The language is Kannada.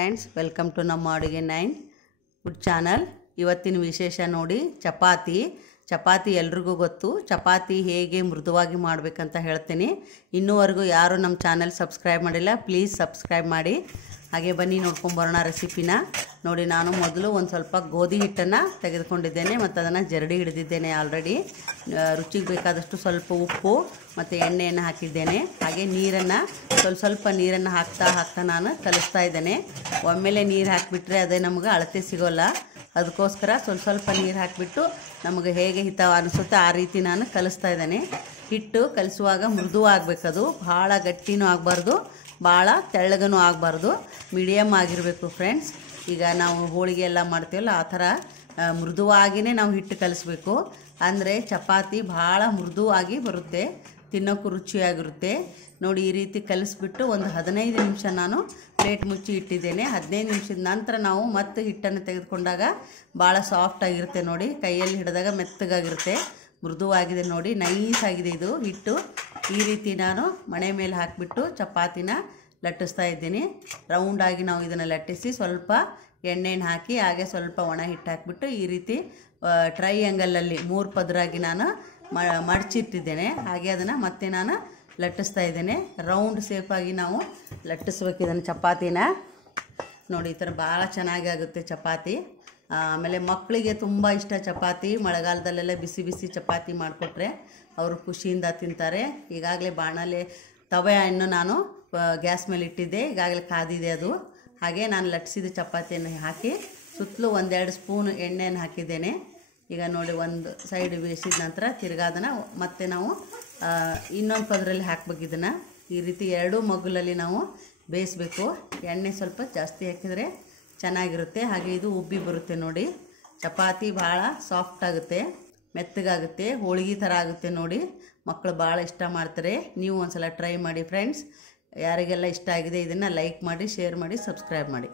ಫ್ರೆಂಡ್ಸ್, ವೆಲ್ಕಮ್ ಟು ನಮ್ಮ ಅಡುಗೆ 9 ಫುಡ್ ಚಾನಲ್. ಇವತ್ತಿನ ವಿಶೇಷ ನೋಡಿ, ಚಪಾತಿ ಎಲ್ರಿಗೂ ಗೊತ್ತು. ಚಪಾತಿ ಹೇಗೆ ಮೃದುವಾಗಿ ಮಾಡಬೇಕಂತ ಹೇಳ್ತೀನಿ. ಇನ್ನೂವರೆಗೂ ಯಾರು ನಮ್ಮ ಚಾನಲ್ ಸಬ್ಸ್ಕ್ರೈಬ್ ಮಾಡಿಲ್ಲ, ಪ್ಲೀಸ್ ಸಬ್ಸ್ಕ್ರೈಬ್ ಮಾಡಿ. ಹಾಗೆ ಬನ್ನಿ ನೋಡ್ಕೊಂಬರೋಣ ರೆಸಿಪಿನ. ನೋಡಿ, ನಾನು ಮೊದಲು ಒಂದು ಸ್ವಲ್ಪ ಗೋಧಿ ಹಿಟ್ಟನ್ನು ತೆಗೆದುಕೊಂಡಿದ್ದೇನೆ ಮತ್ತು ಅದನ್ನು ಜರಡಿ ಹಿಡಿದಿದ್ದೇನೆ ಆಲ್ರೆಡಿ. ರುಚಿಗೆ ಬೇಕಾದಷ್ಟು ಸ್ವಲ್ಪ ಉಪ್ಪು ಮತ್ತು ಎಣ್ಣೆಯನ್ನು ಹಾಕಿದ್ದೇನೆ. ಹಾಗೆ ನೀರನ್ನು ಸ್ವಲ್ಪ ನೀರನ್ನು ಹಾಕ್ತಾ ನಾನು ಕಲಿಸ್ತಾ ಇದ್ದೇನೆ. ಒಮ್ಮೆಲೆ ನೀರು ಹಾಕಿಬಿಟ್ರೆ ಅದೇ ನಮಗೆ ಅಳತೆ ಸಿಗೋಲ್ಲ. ಅದಕ್ಕೋಸ್ಕರ ಸ್ವಲ್ಪ ನೀರು ಹಾಕಿಬಿಟ್ಟು ನಮಗೆ ಹೇಗೆ ಹಿತ ಅನಿಸುತ್ತೆ ಆ ರೀತಿ ನಾನು ಕಲಿಸ್ತಾ ಇದ್ದೇನೆ. ಹಿಟ್ಟು ಕಲಿಸುವಾಗ ಮೃದು ಆಗಬೇಕದು, ಭಾಳ ಗಟ್ಟಿನೂ ಆಗಬಾರ್ದು, ಭಾಳ ತೆಳ್ಳಗನೂ ಆಗಬಾರ್ದು, ಮೀಡಿಯಮ್ ಆಗಿರಬೇಕು ಫ್ರೆಂಡ್ಸ್. ಈಗ ನಾವು ಹೋಳಿಗೆ ಎಲ್ಲ ಮಾಡ್ತೀವಲ್ಲ ಆ ಥರ ಮೃದುವಾಗಿಯೇ ನಾವು ಹಿಟ್ಟು ಕಲಿಸ್ಬೇಕು. ಅಂದರೆ ಚಪಾತಿ ಭಾಳ ಮೃದುವಾಗಿ ಬರುತ್ತೆ, ತಿನ್ನೋಕ್ಕೂ ರುಚಿಯಾಗಿರುತ್ತೆ. ನೋಡಿ, ಈ ರೀತಿ ಕಲಿಸ್ಬಿಟ್ಟು ಒಂದು 15 ನಿಮಿಷ ನಾನು ಪ್ಲೇಟ್ ಮುಚ್ಚಿ ಇಟ್ಟಿದ್ದೇನೆ. 15 ನಿಮಿಷದ ನಂತರ ನಾವು ಮತ್ತೆ ಹಿಟ್ಟನ್ನು ತೆಗೆದುಕೊಂಡಾಗ ಭಾಳ ಸಾಫ್ಟಾಗಿರುತ್ತೆ. ನೋಡಿ, ಕೈಯಲ್ಲಿ ಹಿಡಿದಾಗ ಮೆತ್ತಗಾಗಿರುತ್ತೆ, ಮೃದುವಾಗಿದೆ. ನೋಡಿ, ನೈಸ್ ಆಗಿದೆ ಇದು ಹಿಟ್ಟು. ಈ ರೀತಿ ನಾನು ಮಣೆ ಮೇಲೆ ಹಾಕಿಬಿಟ್ಟು ಚಪಾತಿನ ಲಟ್ಟಿಸ್ತಾ ಇದ್ದೀನಿ. ರೌಂಡಾಗಿ ನಾವು ಇದನ್ನು ಲಟ್ಟಿಸಿ ಸ್ವಲ್ಪ ಎಣ್ಣೆನ ಹಾಕಿ ಹಾಗೆ ಸ್ವಲ್ಪ ಒಣ ಹಿಟ್ಟು ಹಾಕಿಬಿಟ್ಟು ಈ ರೀತಿ ಟ್ರೈಯಾಂಗಲಲ್ಲಿ 3 ಪದರಾಗಿ ನಾನು ಮಡಚಿಟ್ಟಿದ್ದೇನೆ. ಹಾಗೆ ಅದನ್ನು ಮತ್ತೆ ನಾನು ಲಟ್ಟಿಸ್ತಾ ಇದ್ದೇನೆ. ರೌಂಡ್ ಸೇಫಾಗಿ ನಾವು ಲಟ್ಟಿಸ್ಬೇಕು ಇದನ್ನು ಚಪಾತಿನ. ನೋಡಿ, ಈ ಥರ ಭಾಳ ಚೆನ್ನಾಗಿ ಆಗುತ್ತೆ ಚಪಾತಿ. ಆಮೇಲೆ ಮಕ್ಕಳಿಗೆ ತುಂಬ ಇಷ್ಟ ಚಪಾತಿ. ಮಳೆಗಾಲದಲ್ಲೆಲ್ಲ ಬಿಸಿ ಬಿಸಿ ಚಪಾತಿ ಮಾಡಿಕೊಟ್ರೆ ಅವರು ಖುಷಿಯಿಂದ ತಿಂತಾರೆ. ಈಗಾಗಲೇ ತವೆಯನ್ನು ನಾನು ಗ್ಯಾಸ್ ಮೇಲೆ ಇಟ್ಟಿದ್ದೆ, ಈಗಾಗಲೇ ಕಾದಿದೆ ಅದು. ಹಾಗೆ ನಾನು ಲಟ್ಟಿಸಿದ ಚಪಾತಿಯನ್ನು ಹಾಕಿ ಸುತ್ತಲೂ 1-2 ಸ್ಪೂನ್ ಎಣ್ಣೆಯನ್ನು ಹಾಕಿದ್ದೇನೆ. ಈಗ ನೋಡಿ, ಒಂದು ಸೈಡ್ ಬೇಯಿಸಿದ ನಂತರ ತಿರ್ಗಾದನ್ನು ಮತ್ತೆ ನಾವು ಇನ್ನೊಂದು ಪದರಲ್ಲಿ ಹಾಕ್ಬೇಕು. ಇದನ್ನು ಈ ರೀತಿ 2 ಮಗ್ಗುಲಲ್ಲಿ ನಾವು ಬೇಯಿಸಬೇಕು. ಎಣ್ಣೆ ಸ್ವಲ್ಪ ಜಾಸ್ತಿ ಹಾಕಿದರೆ ಚೆನ್ನಾಗಿರುತ್ತೆ. ಹಾಗೆ ಇದು ಉಬ್ಬಿ ಬರುತ್ತೆ. ನೋಡಿ, ಚಪಾತಿ ಭಾಳ ಸಾಫ್ಟ್ ಆಗುತ್ತೆ, ಮೆತ್ತಗಾಗುತ್ತೆ, ಹೋಳಿಗೆ ಥರ ಆಗುತ್ತೆ. ನೋಡಿ, ಮಕ್ಕಳು ಭಾಳ ಇಷ್ಟ ಮಾಡ್ತಾರೆ. ನೀವು ಒಂದು ಸಲ ಟ್ರೈ ಮಾಡಿ ಫ್ರೆಂಡ್ಸ್. ಯಾರಿಗೆಲ್ಲ ಇಷ್ಟ ಆಗಿದೆ ಇದನ್ನು ಲೈಕ್ ಮಾಡಿ, ಶೇರ್ ಮಾಡಿ, ಸಬ್ಸ್ಕ್ರೈಬ್ ಮಾಡಿ.